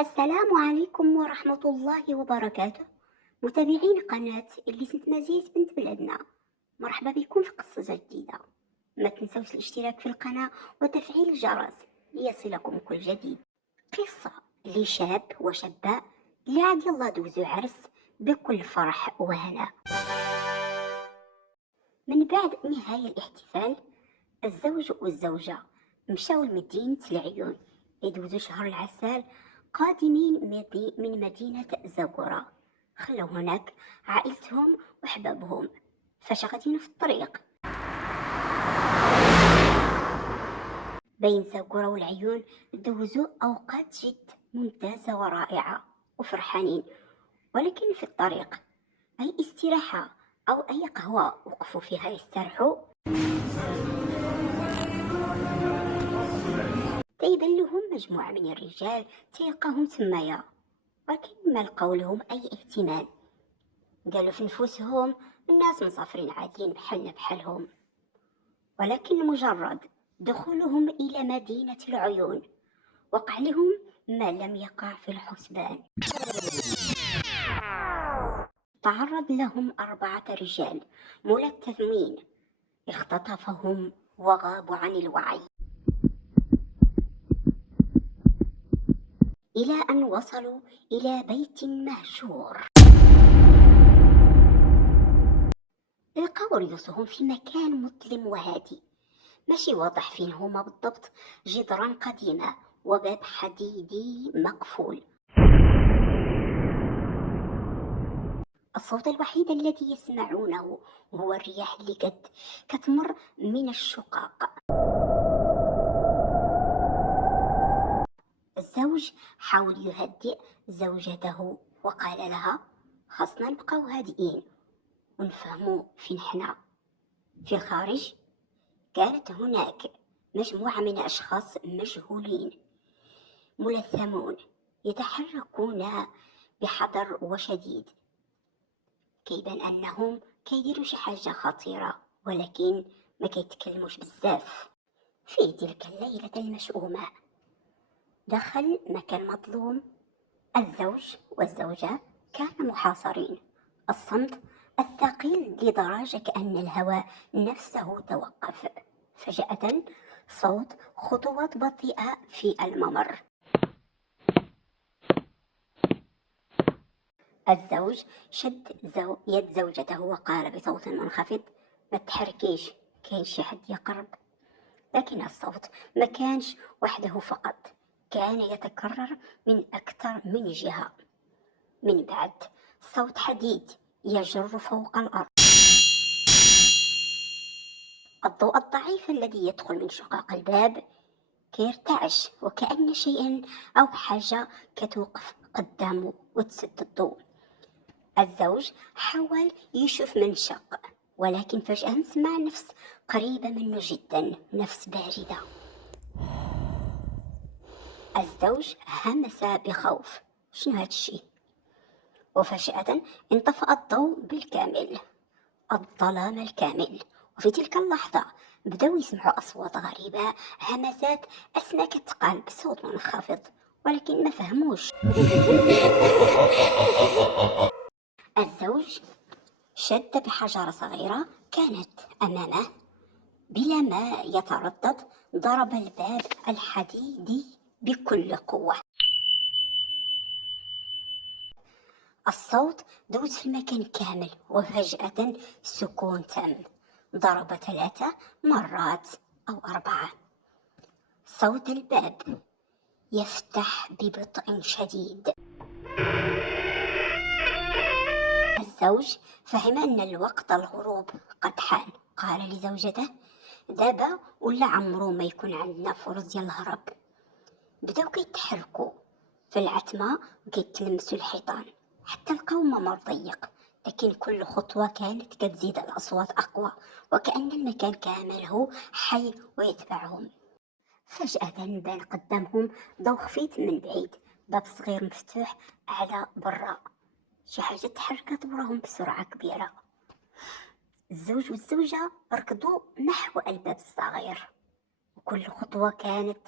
السلام عليكم ورحمة الله وبركاته. متابعين قناة اللي سنت مزيد بنت بلادنا، مرحبا بكم في قصة جديدة. ما تنسوش الاشتراك في القناة وتفعيل الجرس ليصلكم كل جديد. قصة لشاب وشابة اللي عاد يلا دوزو عرس بكل فرح وهناء. من بعد نهاية الاحتفال، الزوج والزوجة مشاو لمدينة العيون يدوزوا شهر العسل، قادمين من مدينة زاكورا. خلوا هناك عائلتهم وحبابهم. فاش غاديين في الطريق بين زاكورا والعيون، دوزوا أوقات جد ممتازة ورائعة وفرحانين. ولكن في الطريق أي استراحة أو أي قهوة وقفوا فيها يسترحوا، تيبان لهم مجموعة من الرجال تيلقاهم تمايا، ولكن ما لقاو لهم أي اهتمام. قالوا في نفوسهم الناس مسافرين عاديين بحالنا بحالهم. ولكن مجرد دخولهم إلى مدينة العيون وقع لهم ما لم يقع في الحسبان. تعرض لهم 4 رجال ملثمين، اختطفهم وغابوا عن الوعي، إلى أن وصلوا إلى بيت مهجور. لقاو ريوسهم في مكان مظلم وهادي، ماشي واضح فين هما بالضبط. جدران قديمة وباب حديدي مقفول. الصوت الوحيد الذي يسمعونه هو الرياح اللي كتمر من الشقق. الزوج حاول يهدئ زوجته وقال لها خاصنا نبقاو هادئين ونفهموا فين حنا. في الخارج كانت هناك مجموعة من أشخاص مجهولين ملثمون يتحركون بحذر وشديد، كيبان أنهم كيديروا شي حاجة خطيرة، ولكن ما كيتكلموش بزاف. في تلك الليلة المشؤومة دخل مكان مظلوم. الزوج والزوجة كانوا محاصرين. الصمت الثقيل لدرجة كأن الهواء نفسه توقف. فجأة صوت خطوات بطيئة في الممر. الزوج شد يد زوجته وقال بصوت منخفض ما تحركيش، كاين شي حد يقرب. لكن الصوت ما كانش وحده فقط، كان يتكرر من أكثر من جهة. من بعد صوت حديد يجر فوق الأرض. الضوء الضعيف الذي يدخل من شقاق الباب كيرتعش، وكأن شيئا أو حاجة كتوقف قدامه وتسد الضوء. الزوج حاول يشوف من شق، ولكن فجأة سمع نفس قريبة منه جدا، نفس باردة. الزوج همس بخوف شنو هادشي؟ وفجأة انطفأ الضوء بالكامل، الظلام الكامل. وفي تلك اللحظة بدأوا يسمعوا أصوات غريبة، همسات، أسماء كتقال بصوت منخفض، ولكن ما فهموش. الزوج شد بحجرة صغيرة كانت أمامه، بلا ما يتردد ضرب الباب الحديدي بكل قوة. الصوت دوز في المكان كامل، وفجأة سكون تام. ضرب 3 مرات أو 4. صوت الباب يفتح ببطء شديد. الزوج فهم أن الوقت الهروب قد حان. قال لزوجته دابا ولا عمرو ما يكون عندنا فرص ديال الهرب. بداو كيتحركوا في العتمة وكيتلمسوا الحيطان حتى لقاو ممر ضيق، لكن كل خطوة كانت كتزيد الأصوات أقوى، وكأن المكان كامل هو حي ويتبعهم. فجأة بان قدامهم ضوء خفيت من بعيد، باب صغير مفتوح على برا. شي حاجة تحركت وراهم بسرعة كبيرة. الزوج والزوجة ركضوا نحو الباب الصغير، وكل خطوة كانت